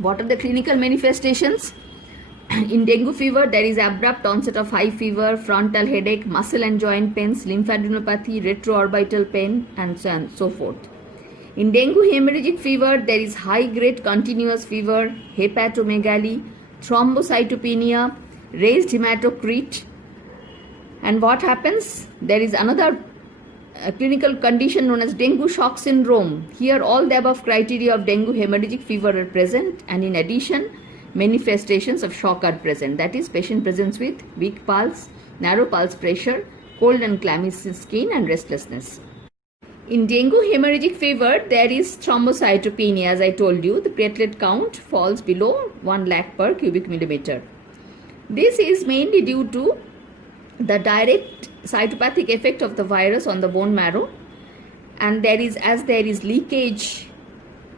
What are the clinical manifestations? In dengue fever, there is abrupt onset of high fever, frontal headache, muscle and joint pains, lymphadenopathy, retroorbital pain, and so on and so forth. In dengue hemorrhagic fever, there is high-grade continuous fever, hepatomegaly, thrombocytopenia, raised hematocrit. And what happens? There is another clinical condition known as dengue shock syndrome. Here, all the above criteria of dengue hemorrhagic fever are present, and in addition, manifestations of shock are present. That is, patient presents with weak pulse, narrow pulse pressure, cold and clammy skin, and restlessness. In dengue hemorrhagic fever, there is thrombocytopenia. As I told you, the platelet count falls below 1 lakh per cubic millimeter. This is mainly due to the direct cytopathic effect of the virus on the bone marrow, and as there is leakage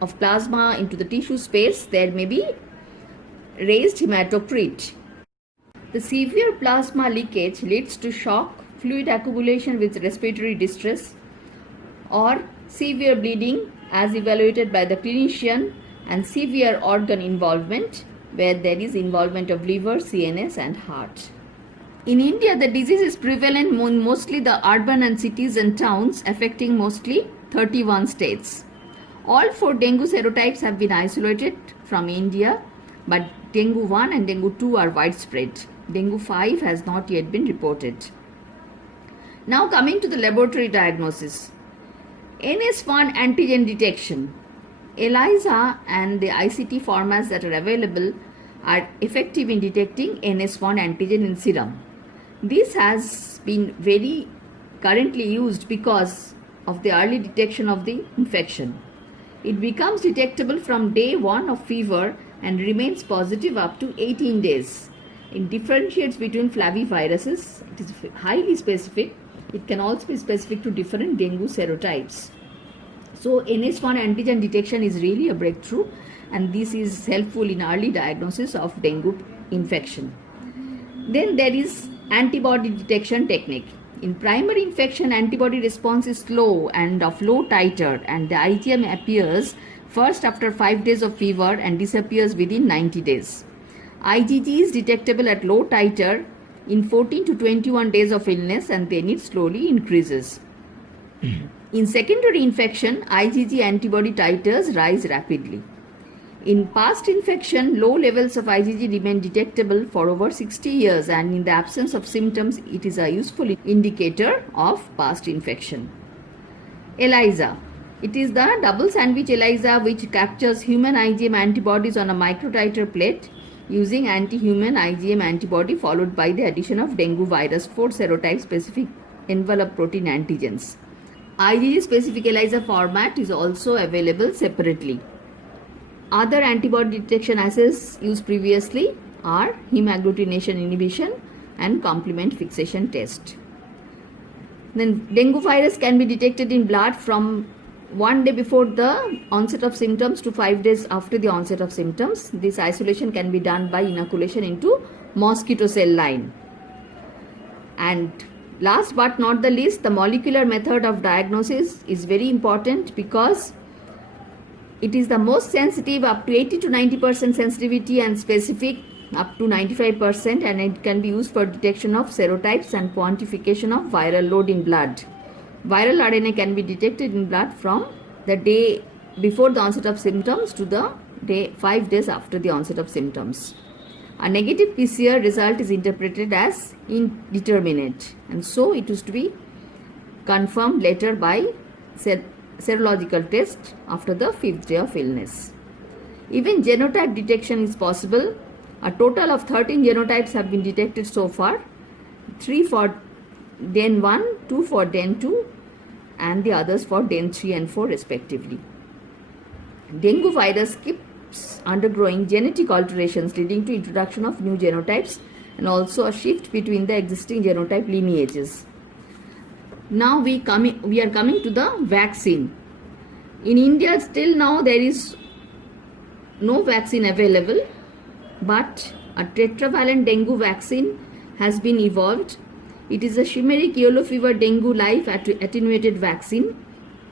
of plasma into the tissue space, there may be raised hematocrit. The severe plasma leakage leads to shock, fluid accumulation with respiratory distress, or severe bleeding as evaluated by the clinician, and severe organ involvement where there is involvement of liver, CNS, and heart. In India, the disease is prevalent in mostly the urban and cities and towns, affecting mostly 31 states. All 4 dengue serotypes have been isolated from India, but dengue 1 and dengue 2 are widespread. Dengue 5 has not yet been reported. Now coming to the laboratory diagnosis. NS1 antigen detection. ELISA and the ICT formats that are available are effective in detecting NS1 antigen in serum. This has been very currently used because of the early detection of the infection. It becomes detectable from day 1 of fever and remains positive up to 18 days. It differentiates between flaviviruses. It is highly specific. It can also be specific to different dengue serotypes. So NS1 antigen detection is really a breakthrough, and this is helpful in early diagnosis of dengue infection. Then there is antibody detection technique. In primary infection, antibody response is slow and of low titer, and the IgM appears first after 5 days of fever and disappears within 90 days. IgG is detectable at low titer in 14 to 21 days of illness, and then it slowly increases. In secondary infection, IgG antibody titers rise rapidly. In past infection, low levels of IgG remain detectable for over 60 years, and in the absence of symptoms, it is a useful indicator of past infection. ELISA. It is the double sandwich ELISA which captures human IgM antibodies on a microtiter plate using anti-human IgM antibody followed by the addition of dengue virus 4 serotype specific envelope protein antigens. IgG specific ELISA format is also available separately. Other antibody detection assays used previously are heme agglutination inhibition and complement fixation test. Then dengue virus can be detected in blood from 1 day before the onset of symptoms to 5 days after the onset of symptoms. This isolation can be done by inoculation into mosquito cell line. And last but not the least, the molecular method of diagnosis is very important because it is the most sensitive, up to 80 to 90% sensitivity, and specific up to 95%, and it can be used for detection of serotypes and quantification of viral load in blood. Viral RNA can be detected in blood from the day before the onset of symptoms to the day 5 days after the onset of symptoms. A negative PCR result is interpreted as indeterminate, and so it is to be confirmed later by serological test after the 5th day of illness. Even genotype detection is possible. A total of 13 genotypes have been detected so far, 3 for DEN 1, 2 for DEN 2, and the others for DEN 3 and 4 respectively. Dengue virus keeps undergoing genetic alterations leading to introduction of new genotypes and also a shift between the existing genotype lineages. Now we are coming to the vaccine. In India, still now there is no vaccine available, but a tetravalent dengue vaccine has been evolved. It is a chimeric yellow fever dengue live attenuated vaccine.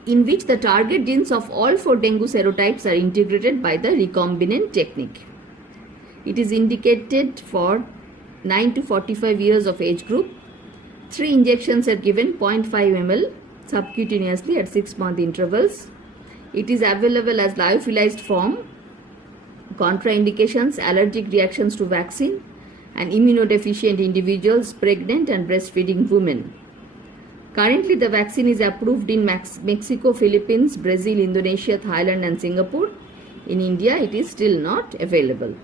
in which the target genes of all 4 dengue serotypes are integrated by the recombinant technique. It is indicated for 9 to 45 years of age group. 3 injections are given 0.5 ml subcutaneously at 6-month intervals. It is available as lyophilized form. Contraindications: allergic reactions to vaccine, and immunodeficient individuals, pregnant and breastfeeding women. Currently, the vaccine is approved in Mexico, Philippines, Brazil, Indonesia, Thailand, and Singapore. In India, it is still not available.